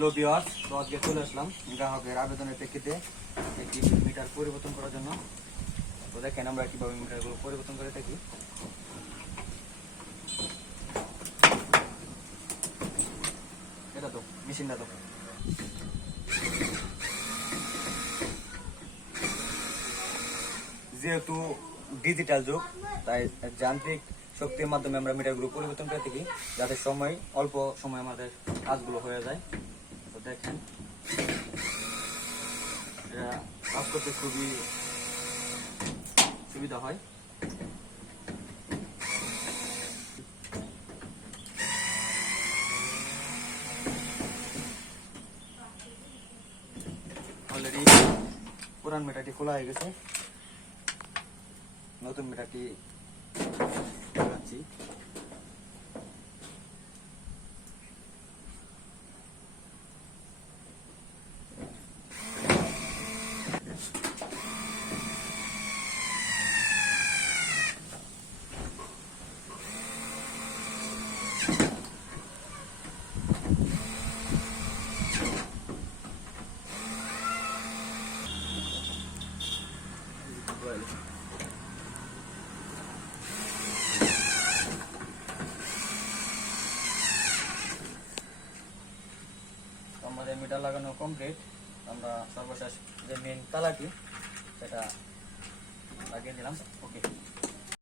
Hello viewers, তো আজকে চলে আসলাম গ্রাহকের আবেদনের প্রেক্ষিতে একটি মিটার পরিবর্তন করার জন্য। তো দেখেন আমরা কিভাবে মিটারগুলো পরিবর্তন করে থাকি। এটা তো মেশিনটা তো যেহেতু ডিজিটাল যুগ, তাই যান্ত্রিক শক্তির মাধ্যমে আমরা মিটারগুলো পরিবর্তন করে থাকি, যাতে অল্প সময় আমাদের কাজগুলো হয়ে যায়। তো দেখেন এটা কাজ করতে খুবই সুবিধা হয়। অলরেডি পুরান মিটারটি খোলা হয়ে গেছে, নতুন মিটারটি লাগাচ্ছি। আমাদের মিটার লাগানো কমপ্লিট। আমরা সর্বশেষ যে মেন তালাটি সেটা লাগিয়ে দিলাম। ওকে।